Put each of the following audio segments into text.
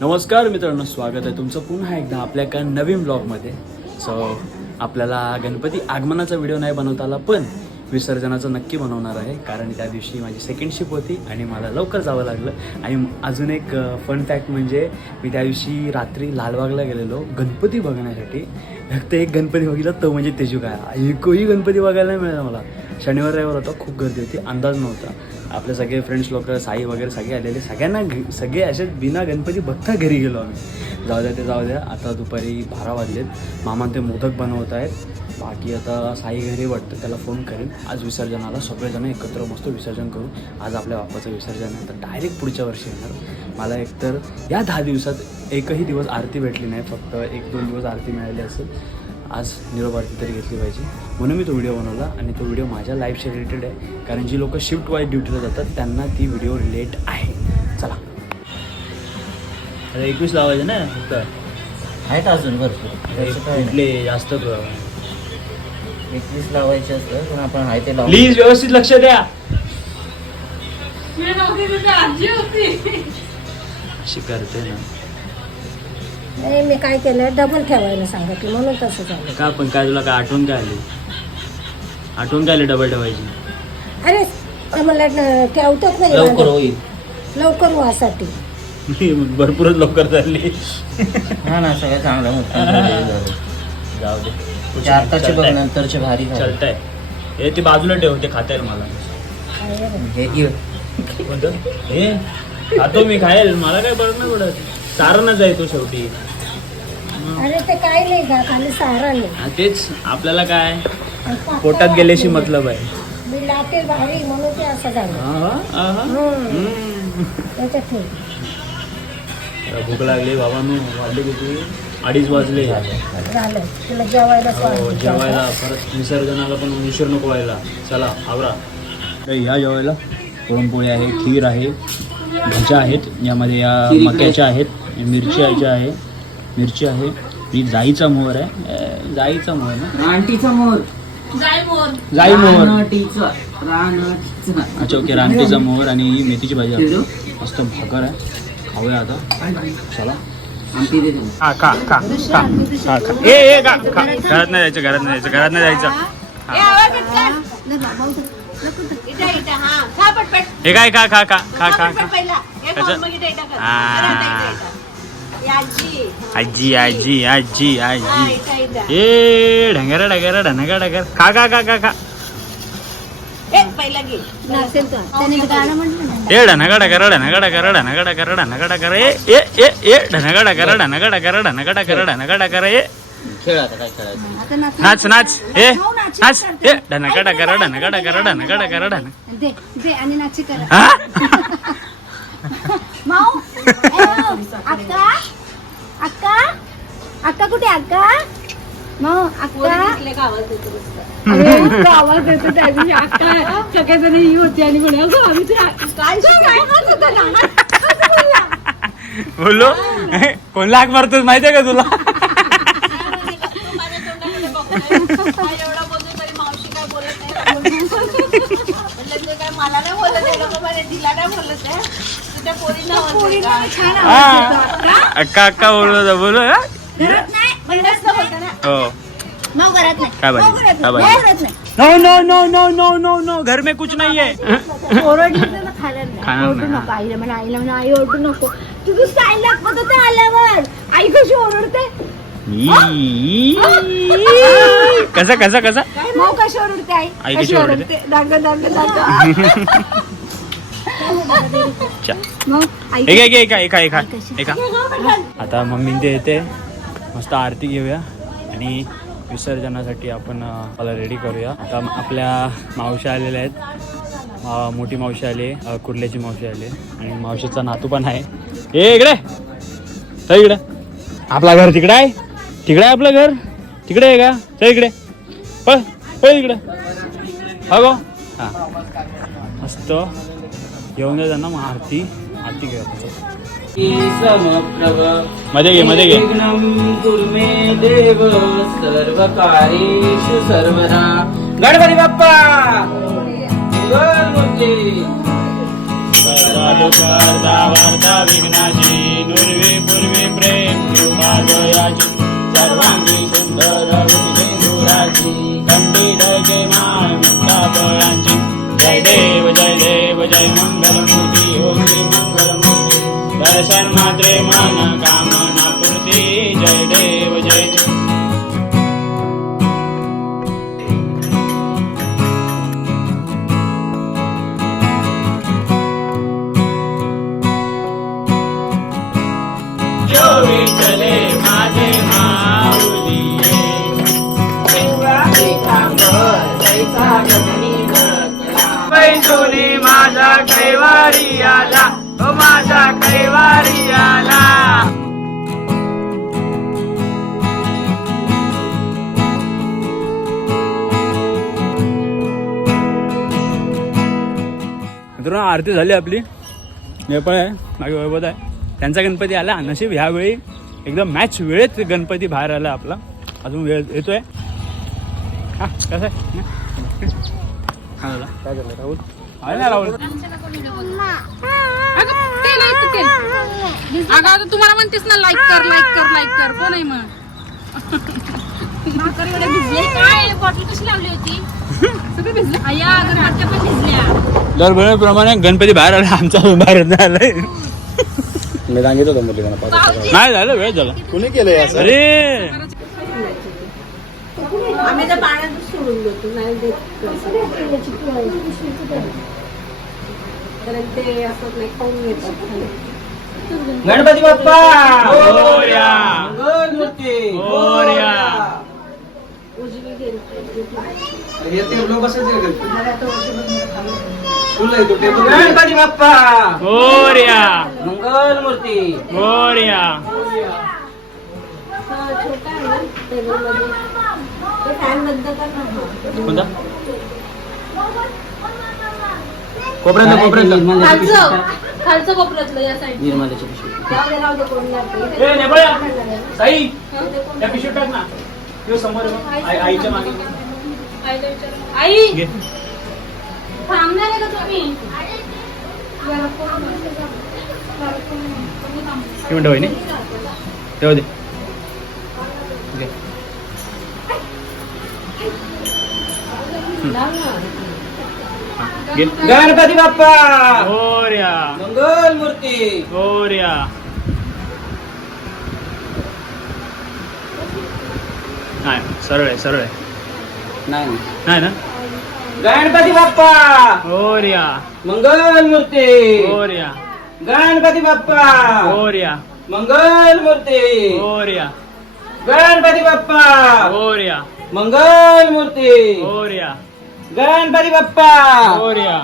नमस्कार मित्रांनो स्वागत आहे तुमचं पुन्हा एकदा आपल्या एका नवीन ब्लॉगमध्ये सो आपल्याला गणपती आगमनाचा व्हिडिओ नाही बनवता आला पण विसर्जनाचं नक्की बनवणार आहे. कारण त्या दिवशी माझी सेकंड शिप होती आणि मला लवकर जावं लागलं. आणि अजून एक फन फॅक्ट म्हणजे मी त्या दिवशी रात्री लालबागला गेलेलो गणपती बघण्यासाठी. फक्त एक गणपती बघितला तो म्हणजे तेजू काय एकही गणपती बघायला नाही मिळाला मला. शनिवार रविवार होता खूप गर्दी होती अंदाज नव्हता. आपले सगळे फ्रेंड्स लोक साई वगैरे सगळे आलेले. सगळ्यांना घ- सगळे असे बिना गणपती बघता घरी गेलो आम्ही. जाऊ द्या ते जाऊ द्या आता दुपारी बारा वाजलेत. मामा ते मोदक बनवत आहेत. बाकी आता साई घरी वाटतं त्याला फोन करेन. आज विसर्जनाला सगळेजण एकत्र मस्त विसर्जन करू. आज आपल्या बाप्पाचं विसर्जन आहे. तर डायरेक्ट पुढच्या वर्षी येणार. मला एकतर या दहा दिवसात एकही दिवस आरती भेटली नाही. फक्त एक दोन दिवस आरती मिळाली असेल. आज निरोप आरती तरी घेतली पाहिजे. म्हणून मी तो व्हिडिओ बनवला आणि तो व्हिडिओ माझ्या लाईफशी रिलेटेड आहे. कारण जी लोक शिफ्ट वाईज ड्युटीला जातात त्यांना ती व्हिडिओ रिलेट आहे. चला. एकवीस लावायचे ना? फक्त. आहेत अजून भरपूर. कुठले? जास्त एकवीस लावायचे असतं पण आपण आहे ते लावू प्लीज व्यवस्थित लक्ष द्या. अशी करते ना. नाही मी काय केलं डबल ठेवायला सांगितलं म्हणून तसं झालं. का पण काय तुला काय आठवण काय आली? आठवण काय डबल ठेवायची अरे मला न- ठेवतात नाही लवकर. होईल. लवकर व्हासाठी भरपूरच लवकर झाली. हा ना सगळं चांगलं मोठं जाऊ दे. ते आत्ताचे बघ नंतरचे भारी झाले. चालतंय. हे ती बाजूला ठेव ते खाता येईल मला. हे घे. कोणतं? हे? खातो मी खाईल. मला काय बरं नाही पडत. सारणच आहे तो शेवटी. अरे ते काय नाही का खाली सहारा नाही हा, तेच. आपल्याला काय? पोटात गेल्याशी वाटली. मतलब आहे. मी लाटेल भारी म्हणून ते असं झालं. आहा, आहा. हम्म. हम्म. त्याच्यात ठेव. जरा भूक लागली बाबांनो वाजले किती? अडीच वाजले. झालं. तुला जेवायला हो जेवायला. परत विसर्जनाला पण उशीर नको व्हायला. चला आवरा. या जेवायला. पुरणपोळी आहे खीर आहे भज्या आहेत. यामध्ये या मक्याच्या आहेत मिरची याच्या आहे. मिरची आहे. ही जाईचा मोहर आहे. अं, जाईचा मोहर ना? जाय मोर जाई मोहर रानटीचा रानटीचा. अच्छा ओके रानटीचा मोहर आणि ही मेथीची भाजी आहे. मस्त भाकर आहे. खाऊया आता. चला. आमटी दे तुम्ही. खा खा खा खा. खा खा. ए ए खा खा. घरात नाही जायचं घरात नाही जायचं घरात नाही जायचं. हा. काय खा खा खा खा खा खा आजी. आजी आजी आजी. ए ढंगरा ढगरा ढनगा ढगर. खा खा खा खा खा. ए, ढनगा ढगरा ढनगा ढगरा ढनगा ढगरा ढनगा ढगरा. ए ए ए ए ढनगा ढगरा ढनगा ढगरा ढनगा ढगरा ढनगा ढगरा. ए. खेळ आता काय खेळायचं? नाच नाच. ए नाच. ए ढनगा ढगरा ढनगा ढगरा ढनगा ढगरा ढन दे दे आणि अक्का? अक्का कुठे अक्का? पोरी अक्का आवाज देतो नुसता. अरे, इतका आवाज येतो त्या दिवशी अक्का सगळेजण ही होती आणि म्हणे अगं आम्ही ते काय काय हात होता ना? असं बोलला. बोललो? कोण लाग मारतोस माहितीये का तुला? तू माझ्या तोंडाकडे बघतोय. हा एवढा बोलतोय तरी मावशी काय बोलत नाही. म्हटलं ते काय मला नाही बोलत आहे, लोकं म्हणे तिला नाही बोलत आहे. तुझ्या पोरींना बोलतोय का? छान हा. आवाज येतो अक्का अक्का बोललो बोलो हा? हो काय no no no no no no no घर में कुछ नहीं है खाणार नाही. नको आईला म्हणा आईला म्हणा आई ओरडू नको तुझं स्टाईल दाखवत होते आल्यावर आई कशी ओरडते कसा कसा कसा माऊ कशी ओरडते आई आई कशी ओरडते? दाग दाग दाग आता मम्मी ते येते. मस्त आरती घेऊया. आणि विसर्जनासाठी आपण मला रेडी करूया. आता आपल्या मावशी आलेल्या आहेत. मोठी मावशी आली कुर्ल्याची मावशी आली. आणि मावशीचा नातू पण आहे. ए इकडे. चल इकडे. आपला घर तिकडे आहे. तिकडे आहे आपलं घर. तिकडे आहे का? चल इकडे. पळ पळ इकडे. हा गो. हां. मस्त. घेऊन जा त्यांना मग आरती आरती घेऊया मध्ये घे मध्ये घे. देव सर्व कार्येषु सर्वदा. गणपती बाप्पा! विघ्नाची नुर्वी मात्रे कैवारी आला हो माझा कैवारी आला मित्रांनो आरती झाली आपली. नेपाळ आहे मागे वैभव आहे. त्यांचा गणपती आला. नशीब ह्यावेळी एकदम मॅच वेळेत गणपती बाहेर आला आपला. अजून वेळ येतोय. हा कसं आहे? काय झालं? राहुल? आहे ना राहुल अगं ते लाईक ते अगं आता तुम्हाला म्हणतेस ना लाईक कर लाईक कर लाईक कर. कोण आहे मग? भाकर एवढ्या भिजले काय बॉटल कशी लावली होती? सगळं भिजलं. अय्या अगरबत्त्या पण भिजल्या. दरवेळेप्रमाणे गणपती बाहेर आला आमचा अजून बाहेर नाही आलाय मी सांगितलं होतं मुलीला पाच नाही झालं वेळ झाला. कुणी केलंय असं? अरे. आम्ही तर पाण्यात सोडून देतो. नाही देत. कारण ते असं नाही खाऊन घेतात गणपती बाप्पा! मोरया. मंगलमूर्ती मोरया. हे टेबल बसायचं गणपती. बाप्पा! मोरया मंगलमूर्ती. मोरया छोटा आहे ना टेबलमध्ये ते फॅन बंद कर ना. कोणता? कोपऱ्यातलं कोपऱ्यातलं. खालचं. खालचं कोपऱ्यातलं या साईड निर्मलाची पिशवी. जाऊ दे राहू दे कोण लागते ए नेपाळ्या साई त्या पिशवीत टाक ना. तो समोर आहे बघ. आई- आईच्या मागे. आई! घे. थांबणार आहे का तुम्ही? किती मिनिटं वहिनी. तेव्हा दे. घे. घे. गणपती बाप्पा! मोरया मंगलमूर्ती! मोरया नाही सरळ आहे सरळ आहे. नाही नाही. ना? गणपती बाप्पा! मोरया मंगलमूर्ती! मोरया गणपती बाप्पा! मोरया मंगलमूर्ती! मोरया गणपती बाप्पा! मोरया मंगलमूर्ती! मोरया गणपती बाप्पा। मोरया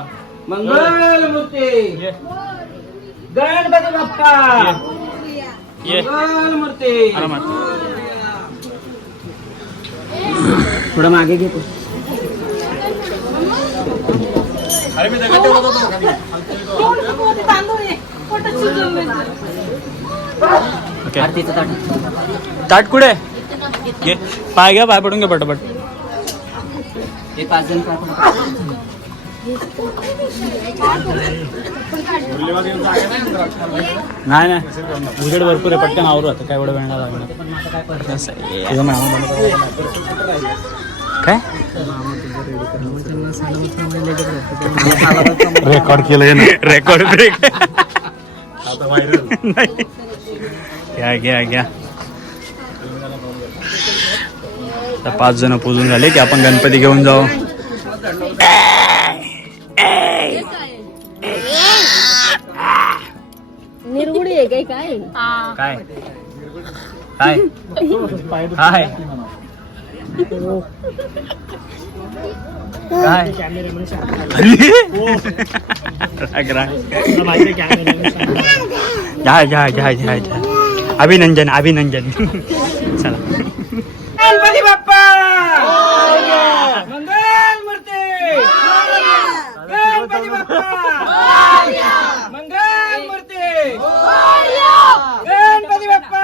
मंगलमूर्ती। ये। गणपती बाप्पा। ये। मंगलमूर्ती। आरामात थोडं मागे घे अरे मी दगड ठेवला होता तो. तांदूळ आहे पोटात शिजवलं ओके आरतीचं ताट। ताट कुठे घे पाय घ्या पाय पडून घ्या पटापट हे पाच जण. नाही नाही. उजेड भरपूर आहे पटकन आवरू आता काय एवढं वेळ लागणार. काय? रेकॉर्ड केलंय रेकॉर्ड ब्रेक घ्या घ्या घ्या. आता पाच जण पूजून झाले की आपण गणपती घेऊन जाऊ. निरगुडी आहे काय काय? काय? काय? काय? काय? घ्या घ्या घ्या घ्या. अभिनंदन अभिनंदन. चला. गणपती बाप्पा मंगलमूर्ती गणपती बाप्पा मंगलमूर्ती गणपती बाप्पा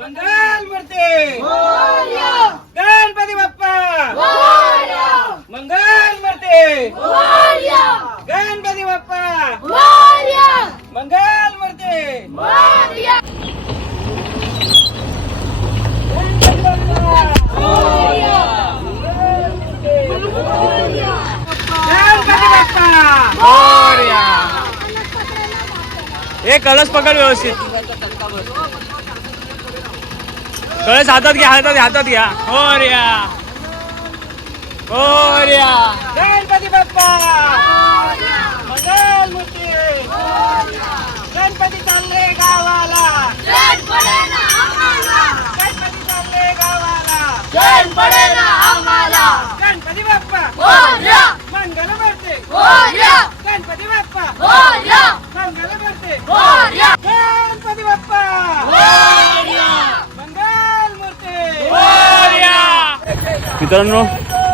मंगलमूर्ती गणपती बाप्पा मंगलमूर्ती गणपती बाप्पा मंगलमूर्ती गणपती बाप्पा हे कळस पकड व्यवस्थित. कळस हातात घ्या हातात घ्या हातात घ्या. हो रिया हो रिया गणपती बाप्पा. गणपती चालले गावाला. गणपती चालले गावाला. गणपती बाप्पा मंगल मूर्ती गणपती बाप्पा मंगल मूर्ती गणपती बाप्पा मंगल मूर्ती मित्रांनो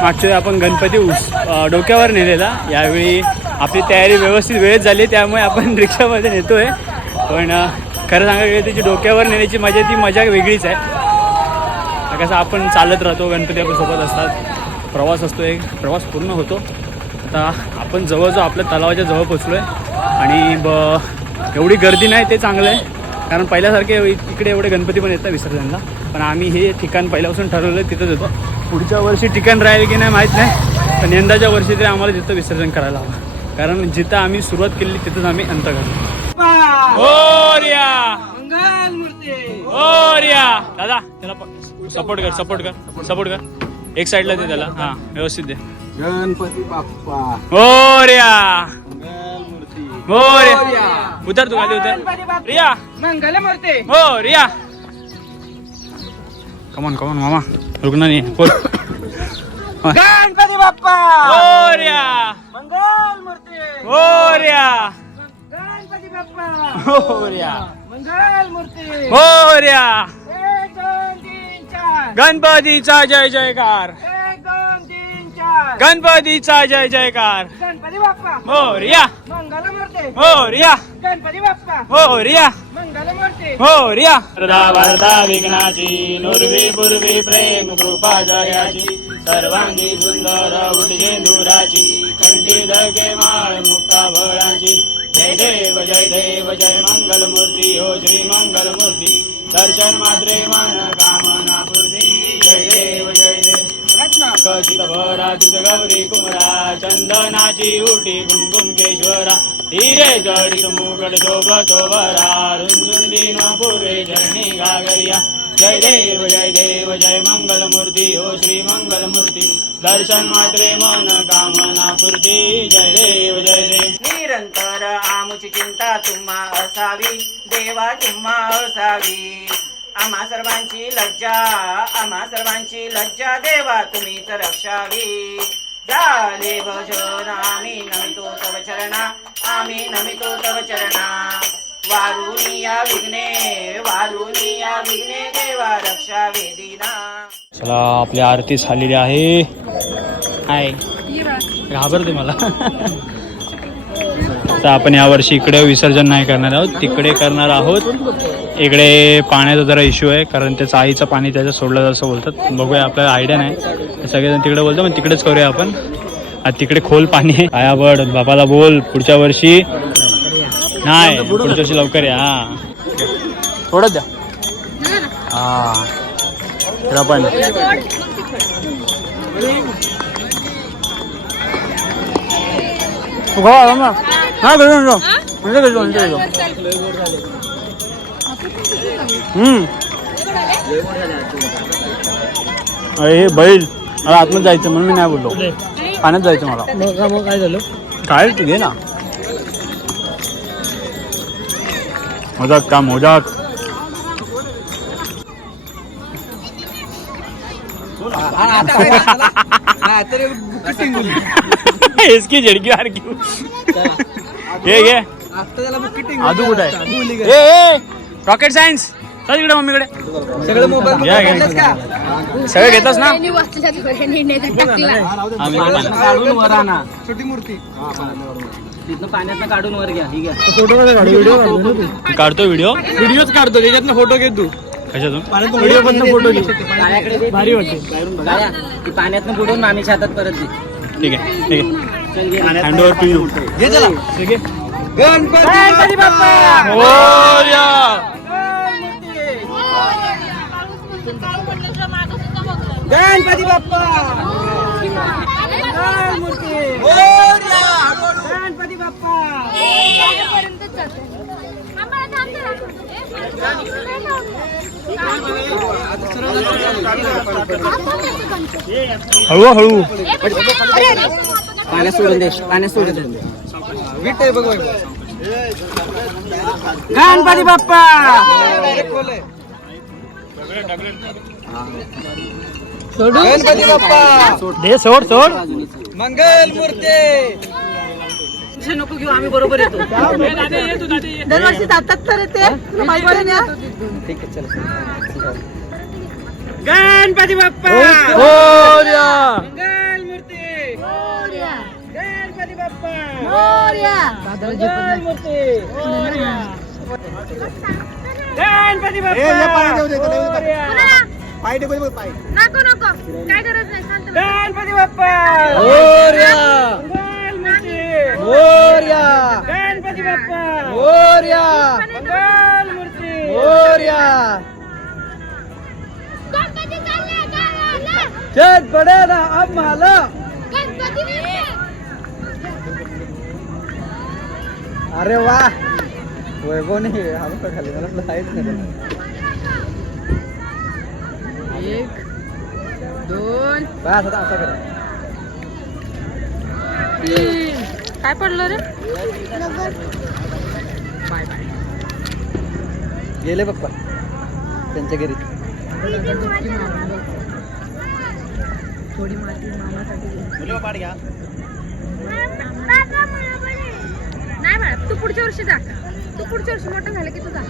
मागच्या आपण गणपती उस डोक्यावर नेलेला. यावेळी आपली तयारी व्यवस्थित वेळेत झाली त्यामुळे आपण रिक्षामध्ये नेतोय. पण खरं सांगायला गेलं त्याची डोक्यावर नेण्याची मजा ती मजा वेगळीच आहे. कसं आपण चालत राहतो गणपती आपल्यासोबत असतात. प्रवास असतो एक प्रवास पूर्ण होतो. आता आपण जवळजवळ आपल्या तलावाच्या जवळ पोचलो आहे आणि ब एवढी गर्दी नाही ते चांगलं आहे. कारण पहिल्यासारखे इकडे एवढे गणपती पण येतात विसर्जनला. पण आम्ही हे ठिकाण पहिल्यापासून ठरवलं तिथंच येतो पुढच्या वर्षी ठिकाण राहील की नाही माहीत नाही पण यंदाच्या वर्षी तरी आम्हाला तिथं विसर्जन करायला हवं. कारण जिथं आम्ही सुरुवात केली तिथंच आम्ही अंत मूर्ती दादा त्याला सपोर्ट कर सपोर्ट कर सपोर्ट कर. एक साईडला दे त्याला. हा व्यवस्थित दे. गणपती बाप्पा! मोर्या मूर्ती मोर्या उतर तू खाली उतर. रिया! मंगल मूर्ती हो रिया कमॉन कमॉन मामा. रुकना नाही बोल. गणपती बाप्पा! मोर्या मंगल मूर्ती! मोर्या गणपती बाप्पा! मोर्या मंगल मूर्ती! मोर्या एक दोन तीन चार! गणपतीचा जय जयकार! गणपतीचा जय जयकार. गणपती बाप्पा. मोर्या. मंगल मूर्ती. मोर्या. गणपती बाप्पा. मोर्या. मंगल मूर्ती. मोर्या. वरदा वरदा विघ्नाची नुर्वी पूर्वी प्रेम कृपा जयाची सर्वांगी सुंदर उठजे धुराची कंठी धगे माळ मुक्ता भळाची. जय देव जय देव जय मंगल मूर्ती हो श्री मंगल मूर्ती. दर्शन मात्रे मन कामना पूर्ती जय देव जय देव कचित भरा तुझ गौरी कुमरा चंदनाची उटी कुंकुम केश्वरा हिरे जडित मुकट शोभतो भरा रुंजुन दिन पूर्वे चरणी गागरिया जय देव जय देव जय मंगल मूर्ती हो श्री मंगल मूर्ती दर्शन मात्रे मन कामना पूर्ती जय देव जय देव. निरंतर आमुची चिंता तुम्हा असावी देवा तुम्हा असावी. आम्हा सर्वांची लज्जा आम्हा सर्वांची लज्जा देवा तुम्हीच रक्षावी. झाले भजन आम्ही नमितो तव चरणा आम्ही नमितो तव चरणा. वारुनिया विघ्ने वारुनिया विघ्ने देवा रक्षा वेदिना चला आपली आरती झालेली आहे. हाय. घाबरते मला. तर आपण यावर्षी इकडे विसर्जन नाही करणार आहोत. तिकडे करणार आहोत. इकडे पाण्याचा जरा इश्यू आहे कारण त्याचं आईचं पाणी त्याचं सोडलं जातं असं बोलतात. बघूया आपल्याला आयडिया नाही. सगळेजण तिकडे बोलतो मग तिकडेच करूया आपण. तिकडे खोल पाणी आहे. पायाबड बाबाला बोल पुढच्या वर्षी. नाही पुढच्या वर्षी लवकर या हा. थोडंच द्या. हा. पण ना. हा घरी जाऊन जाऊ. म्हणजे घरी जाऊ, म्हणजे घरी जाऊ. हम्म. अरे हे बैल. मला आतमध्ये जायचं म्हणून मी नाही बोललो. पाण्यात जायचं मला. काय झालं काय तू? घे ना. मोदक का मोदक इसकी झडकी हार क्यों ये ये. आदू कुठे आहे? ए ए रॉकेट सायन्स. चल इकडे मम्मीकडे. सगळं मोबाईल. सगळं घेतोस ना? आम्ही काढून वर आणा. छोटी मूर्ती. काढून वर. घ्या ही घ्या. काढतो व्हिडिओ व्हिडिओच काढतो त्याच्यातनं फोटो घेत तू. कशातून? व्हिडिओ मधनं फोटो घे. भारी वाटते. ती पाण्यातनं बुडवून मामीच्या हातात परत दे. ठीक आहे ठीक आहे. Hand over to you Ganpati Bappa Ganpati Bappa Ganpati Bappa हळूहळू पाण्यात सोडून दे पाण्यात सोडून दे. विटे बघ बघ. गणपती बाप्पा! गणपती बाप्पा! दे सोड सोड. मंगल मूर्ती! नको घेऊ आम्ही बरोबर येतो. दरवर्षी जातात तर ते तुला माहिती आहे ना? ठीक आहे चल. गणपती बाप्पा! मोरया. मंगल! मूर्ती गणपती बाप्पा। गणपती बाप्पा. पाय टेकू बघ, पाय. नको नको. काय गरज नाही शांत. गणपती बाप्पा। मूर्ती। मोरया। गणपती बाप्पा। मोरया। मंगल मूर्ती। मोरया। गणपती चालले, चालले. चल पडे ना आम्हाला. गणपती बाप्पा. अरे वा. वैभव नाही आलो का खाली मला आहेच नाही दोन. बस आता असं करा. तीन. काय पडलं रे? गेले पप्पा. त्यांच्या घरी. थोडी माती मामासाठी नाही बाळा तू पुढच्या वर्षी जा. तू पुढच्या वर्षी मोठं झालं की तू जा.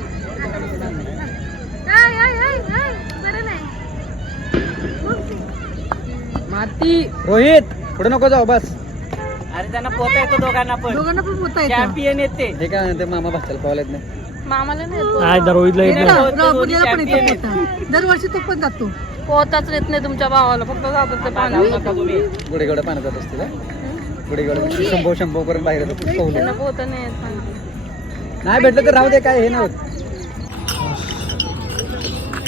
आय, आय, आय, आय, बरं नाही. माती रोहित पुढे नको जाऊ बस. अरे त्यांना पोता येतो दोघांना पण. दोघांना पण पोता चॅम्पियन येते. हे काय म्हणते मामा भाच्याला पावला येत नाही. मामाला नाही येत येतो. दरवर्षी तो पण जातो. पोताच येत नाही तुमच्या भावाला. फक्त जातात ते तुम्ही गुढीगड पाण्यात जात असते का गुढीगड शंभो शंभो करून बाहेर येतो. पोता नाही येत पाणी. नाही भेटलं तर राहू दे काय हे नव्हतं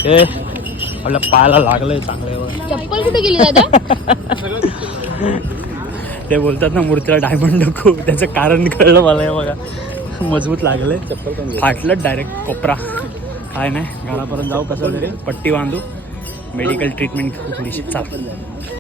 ए आपल्या पायाला लागलंय चांगलं चप्पल कुठे गेली दादा? ते बोलतात ना मूर्तीला डायमंड नको. त्याचं कारण कळलं मला हे बघा. मजबूत लागलंय. चप्पल फाटलं डायरेक्ट कोपरा. काय नाही घरापर्यंत जाऊ कसं तरी. पट्टी बांधू. मेडिकल ट्रीटमेंट घेऊ थोडीशी चाल.